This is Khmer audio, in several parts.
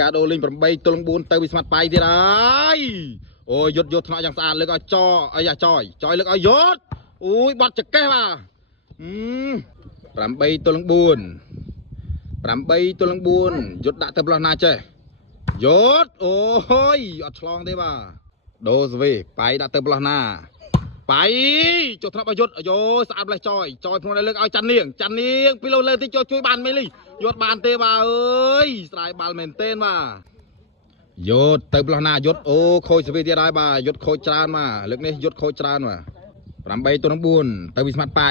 ការដូរលេង8ទល់នឹង4ទៅវាស្មាត់បាយទៀតហើយអូយយុទ្ធថ្នាក់យ៉ាងស្អាតលើកឲ្យចអីចយលើកឲ្យយុទ្ធអូយបាត់ចកេះបាទ8ទល់នឹង4 8ទល់នឹង4យុទ្ធដាក់ទៅផ្លោះណាចេះយុទ្ធអូយអត់ឆ្លងទេបាទដូរសវេបាយដាក់ទៅផ្លោះណាបាយចុះថ្នាក់ឲ្យយុទ្ធយោស្អាតម្លេះចយក្នុងលើកឲ្យចាន់នាងពីលើទីជួយបានមេលីយុទ្ធបានទេបាទអើយស្រាយបាល់មែនទេបាទយុទ្ធទៅផ្លោះណាយុទ្ធអូខូចសវេទៀតហើយបាទយុទ្ធខូចច្រើនបាទលើកនេះយុទ្ធខូចច្រើនបាទ8ទល់នឹង4ទៅវាស្មាត់បា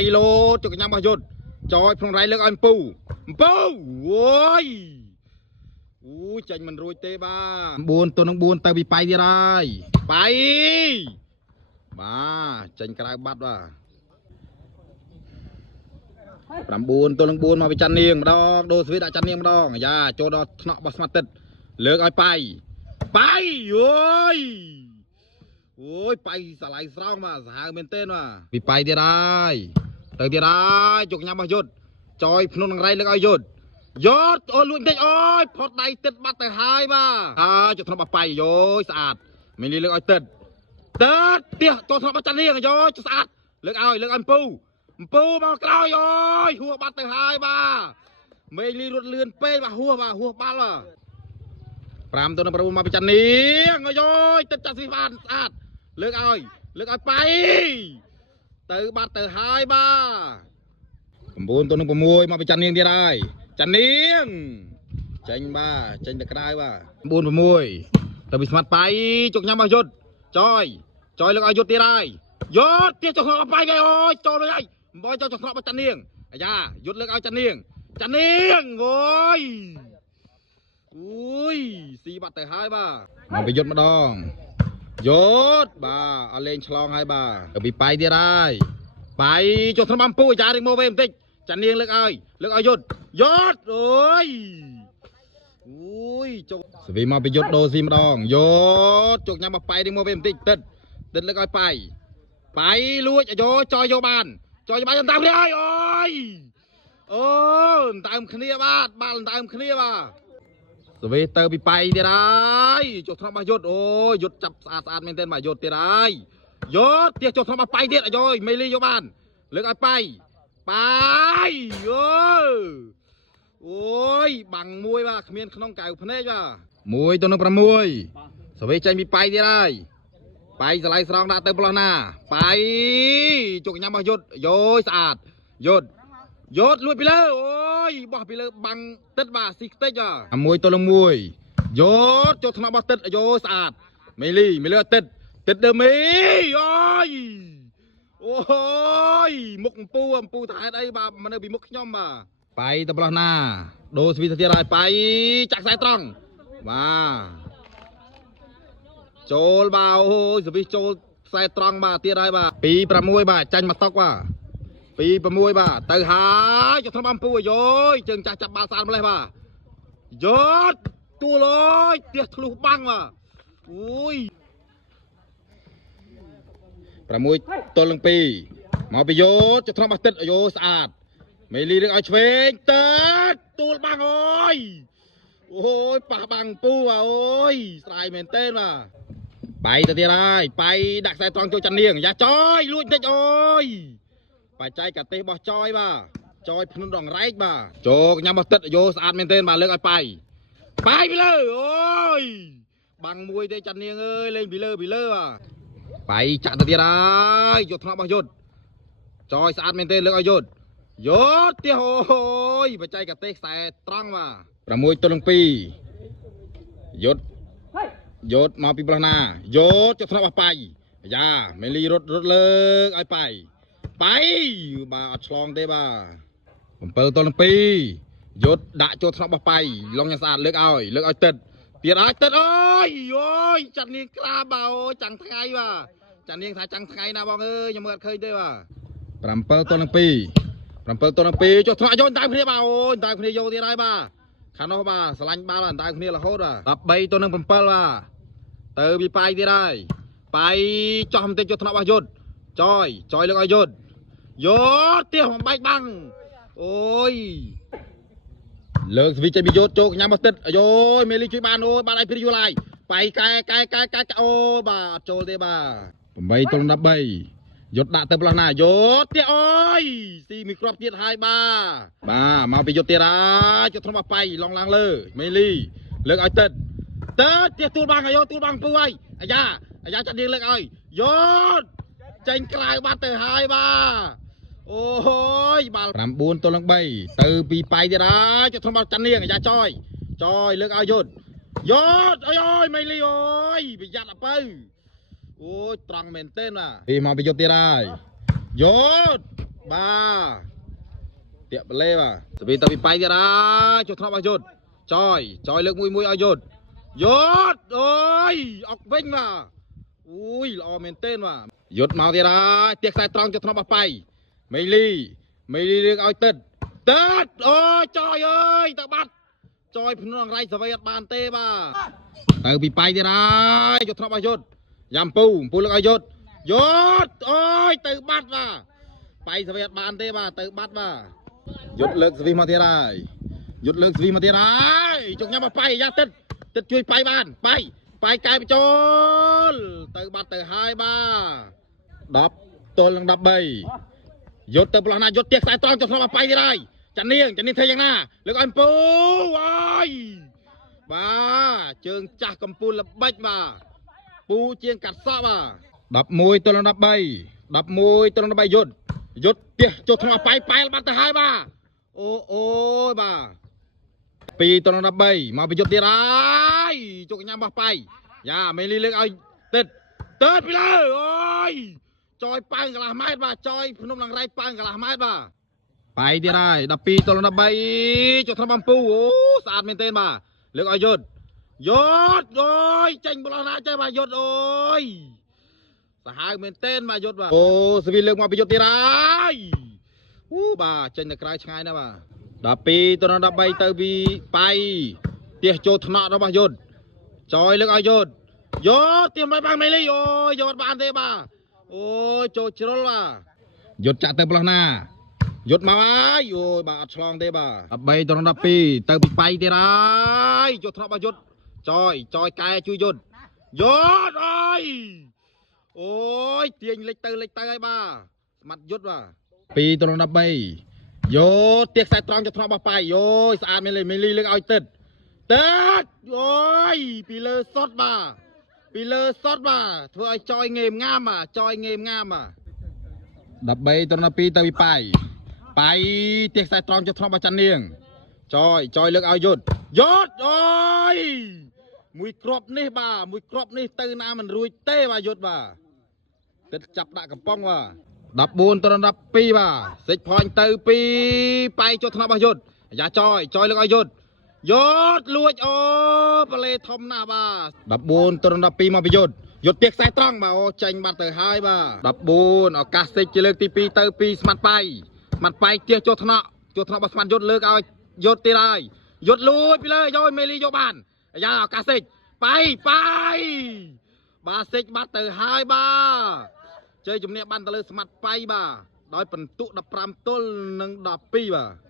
យលោចុះកញ្ញាំរបស់យុទ្ធចយក្នុងរៃលើកឲ្យអំពូអូយអូចាញ់មិនរួចទេបាទ9ទល់នឹង4ទៅវាបាយទៀតហើយបាយបាទចាញ់ក្រៅបាត់បាទ9ទល់នឹង4មកវិចាន់នាងម្ដងដូរស្វីដាក់ចាន់នាងម្ដងយ៉ាចូលដល់ថ្នាក់របស់ស្មាត់ទឹកលើកឲ្យបាយអូយបាយសាឡៃស្រោងបាទសាហាវមែនទេបាទពីបាយទៀតហើយទៅទៀតហើយជុកញ៉ាំរបស់យុទ្ធចយភ្នំនឹងរៃលើកឲ្យយុទ្ធអូលួចតិចអូយផុតដៃទឹកបាត់ទៅហើយបាទចុះថ្នាក់របស់បាយយោស្អាតមានលើកឲ្យទឹកទៀះចូលថ្នាក់របស់ចាន់នាងយោចុះស្អាតលើកឲ្យអំពូមកក្រោយអូយហួសបាត់ទៅហើយបាទមេលីរត់លឿនពេកបាទហួសបាល់5ទល់នឹង9មកពីចាន់នាងយោទឹកចាក់ស្វីបានស្អាតលើកឲ្យបាយទៅបាត់ទៅហើយបាទ9ទល់នឹង6មកពីចាន់នាងទៀតហើយចាន់នាងចេញទៅក្រៅបាទ9 6ទៅពីស្មាត់បាយជុកញ៉ាំរបស់យុទ្ធចយលើកឲ្យយុទ្ធទៀតហើយយុទ្ធទៀតចុះក្នុងបាយគេអូយចូលទៅហើយបើចុះក្នុងរបស់ចាន់នាងអាយ៉ាយុទ្ធលើកឲ្យចាន់នាងអូយស៊ីបាត់ទៅហើយបាទមកពីយុទ្ធម្ដងយុទ្ធបាទអត់លេងឆ្លងហើយបាទទៅពីបាយទៀតហើយបាយចុះក្នុងអំពូអាយ៉ារៀងមកវិញបន្តិចចាន់នាងលើកឲ្យយុទ្ធអូយចុះសវីមកពីយុទ្ធដូរស៊ីម្ដងយុទ្ធចុកញ៉ាំរបស់បាយរៀងមកវិញបន្តិចទឹកលើកឲ្យបាយលួចយោចយយកបានតាមគ្នាហើយអូយតាមគ្នាបាទបាល់តាមគ្នាបាទសវេទៅពីបាយទៀតហើយចុះថ្នាក់របស់យុទ្ធអូយយុទ្ធចាប់ស្អាតមែនទែនបាទយុទ្ធទៀតហើយយុទ្ធទៀតចុះថ្នាក់របស់បាយទៀតយោមេលីយកបានលើកឲ្យបាយអូយបាំងមួយបាទគ្មានក្នុងកៅភ្នែកបាទ1ទល់នឹង6សវេចេញពីបាយទៀតហើយបាយស្លាយស្រង់ដាក់ទៅផ្លោះណាបាយជុកញ៉ាំរបស់យុទ្ធយោស្អាតយុទ្ធលួចពីលើអូយបោះពីលើបាំងទឹកបាទស៊ីខ្ទេច1ទល់នឹង1យុទ្ធចូលថ្នាក់របស់ទឹកយោស្អាតមេលីលើទឹកដើមេអូយមុខអំពូថាហេតុអីបាទមកនៅពីមុខខ្ញុំបាទបាយទៅផ្លោះណាដូរស្វីទៅទៀតហើយបាយចាក់ខ្សែត្រង់បាទចូលបាទអូយសវិសចូលខ្សែត្រង់បាទទៀតហើយបាទ2 6បាទចាញ់មកតុកបាទ2 6បាទទៅហើយចុះថ្នាក់អំពូយោយជើងចាស់ចាប់បាល់សាតម្លេះបាទយុទ្ធទួលអើយទៀះធ្លុះបាំងបាទអូយ6ទល់នឹង2មកពីយោចុះថ្នាក់របស់ទឹកយោស្អាតមេលីរឿងឲ្យឆ្វេងទឹកទួលបាំងអូយប៉ះបាំងពូអូយស្រាយមែនទេបាទបាយទៅទៀតហើយបាយដាក់ខ្សែត្រង់ចូលចាន់នាងយ៉ាចយលួចតិចអូយបច្ចេកទេសរបស់ចយបាទចយភ្នំដងរែកបាទជោកញ៉ាំរបស់ទឹកយោស្អាតមែនទេបាទលើកឲ្យបាយពីលើអូយបាំងមួយទេចាន់នាងអើយលេងពីលើបាទបាយចាក់ទៅទៀតហើយយកថ្នាក់របស់យុទ្ធចយស្អាតមែនទេលើកឲ្យយុទ្ធទៀតអូយបច្ចេកទេសខ្សែត្រង់បាទ6ទល់នឹង2យុទ្ធមកពីផ្លោះណាយុទ្ធចុះថ្នាក់របស់បាយយ៉ាមេលីរត់លើកឲ្យបាយបាទអត់ឆ្លងទេបាទ7ទល់នឹង2យុទ្ធដាក់ចូលថ្នាក់របស់បាយឡងយ៉ាងស្អាតលើកឲ្យទឹកទៀតហើយទឹកអូយចាន់នាងក្រាបអូចាំងថ្ងៃបាទចាន់នាងថាចាំងថ្ងៃណាបងអើយខ្ញុំមើលអត់ឃើញទេបាទ7ទល់នឹង2ចុះថ្នាក់យកតាមគ្នាបាទអូយតាមគ្នាយកទៀតហើយបាទខាងនោះបាទស្រឡាញ់បាល់តាមគ្នារហូតបាទ13ទល់នឹង7បាទទៅពីបាយទៀតហើយបាយចោះបន្តិចចុះថ្នាក់របស់យុទ្ធចយលើកឲ្យយុទ្ធទៀតបំបែកបាំងអូយ លើកស្វីចេញពីយោជោគញ៉ាំមកទឹកអាយមេលីជួយបានអូបានឲ្យព្រីយូឡាយបែកកែអូបាទអត់ចូលទេបាទ8ទល់13យុទ្ធដាក់ទៅផ្លោះណាយោទៀតអើយស៊ីមីគ្រាប់ទៀតហើយបាទមកពីយុទ្ធទៀតហើយចុះធំអស់បៃឡងឡើងលើមេលីលើកឲ្យទឹកទៀតទូលបាំងអាយទូលបាំងពូហើយអាយ៉ាចាត់នាងលើកឲ្យយោចេញក្រៅបាត់ទៅហើយបាទអូយបាល់9ទល់នឹង3ទៅពីបៃទៀតហើយចុះធំអស់ចាត់នាងអាយ៉ាចយលើកឲ្យយុទ្ធអើយមេលីអើយប្រយ័ត្នអពៅអូយត្រង់មែនទេណាពីមកពីយុទ្ធទៀតហើយយុទ្ធបាទតាក់បលេបាទស្វីទៅពីបៃទៀតហើយចុះថ្នប់ឲ្យយុទ្ធចយលើកមួយឲ្យយុទ្ធអើយអុកវិញបាទអូយល្អមែនទេបាទយុទ្ធមកទៀតហើយទៀកខ្សែត្រង់ចុះថ្នប់ឲ្យបៃមេលីលើកឲ្យទឹកអូយចយអើយទៅបាត់ចយភ្នំរៃសវ័យអត់បានទេបាទទៅពីបៃទៀតហើយចុះថ្នប់ឲ្យយុទ្ធយ៉ាំពូលើកឲ្យយុទ្ធអូយទៅបាត់បាទបៃសវ័យអត់បានទេបាទទៅបាត់បាទយុទ្ធលើកស្វីមកទៀតហើយចុកញ៉ាំមកបៃយ៉ាទឹកជួយបៃបានបៃកែបញ្ចូលទៅបាត់ទៅហើយបាទ10ទល់នឹង13យុទ្ធទៅផ្លោះណាយុទ្ធទៀកខ្សែត្រង់ចុះក្នុងមកបៃទៀតហើយចានាងធ្វើយ៉ាងណាលើកឲ្យពូអើយបាទជើងចាស់កំពូលល្បិចបាទពូជាងកាត់សក់បាទ11ទល់នឹង13យុទ្ធទៀកចុះក្នុងបៃបាត់ទៅហើយបាទអូយបាទ2ទល់នឹង13មកប្រយុទ្ធទៀតហើយជុកញ៉ាំបោះបៃយ៉ាមេលីលើកឲ្យទឹកពីលើអូយចយប៉ើងកន្លះម៉ែត្របាទចយភ្នំឡើងរៃប៉ើងកន្លះម៉ែត្របាទបៃទៀតហើយ12ទល់នឹង13ចុះថ្នប់អំពូអូស្អាតមែនទេបាទលើកឲ្យយុទ្ធអូយចេញប្លោះណាចេះបាទយុទ្ធអូយសាហាវមែនទេបាទយុទ្ធបាទអូស្វីលើកមកប្រយុទ្ធទៀតហើយបាទចេញទៅក្រៅឆ្ងាយណាស់បាទ12ទល់នឹង13ទៅពីបៃទៀសចូលថ្នាក់របស់យុទ្ធចយលើកឲ្យយុទ្ធទៀមមិនបានមេលីអូយយុទ្ធបានទេបាទអូយចូលជ្រុលបាទយុទ្ធចាក់ទៅផ្លោះណាយុទ្ធមកហើយអូយបាទអត់ឆ្លងទេបាទ13ទល់នឹង12ទៅពីបៃទៀតហើយចូលថ្នាក់របស់យុទ្ធចយកែជួយយុទ្ធអើយអូយទាញលិចទៅហើយបាទស្មាត់យុទ្ធបាទ2ទល់នឹង13ទៀកខ្សែត្រង់ចុះថ្នាក់របស់បៃស្អាតមេលីលើកឲ្យទឹកអូយពីលើសុតបាទធ្វើឲ្យចយងេមងាមបាទ13ទល់នឹង12ទៅពីបៃទៀកខ្សែត្រង់ចុះថ្នាក់របស់ចាន់នាងចយលើកឲ្យយុទ្ធអូយមួយគ្រាប់នេះទៅណាមិនរួចទេបាទយុទ្ធបាទទឹកចាប់ដាក់កំប៉ុងបាទ14ទល់នឹង12បាទសិចផាញ់ទៅពីបៃចុះថ្នាក់របស់យុទ្ធយ៉ាចយលើកឲ្យយុទ្ធលួចអូបលេធំណាស់បាទ14ទល់នឹង12មកពីយុទ្ធទៀកខ្សែត្រង់បាទអូចេញបាត់ទៅហើយបាទ14ឱកាសសិចជាលើកទី2ទៅពីស្មាត់បៃទៀកចុះថ្នាក់របស់ស្មាត់យុទ្ធលើកឲ្យយុទ្ធទៀតហើយយុទ្ធលួចពីលើមេលីយកបានយ៉ាឱកាសសិចបៃបាទសិចបាត់ទៅហើយបាទជ័យជំនះបានទៅលើស្មាត់បៃបាទដោយពិន្ទុ15ទល់នឹង12បាទ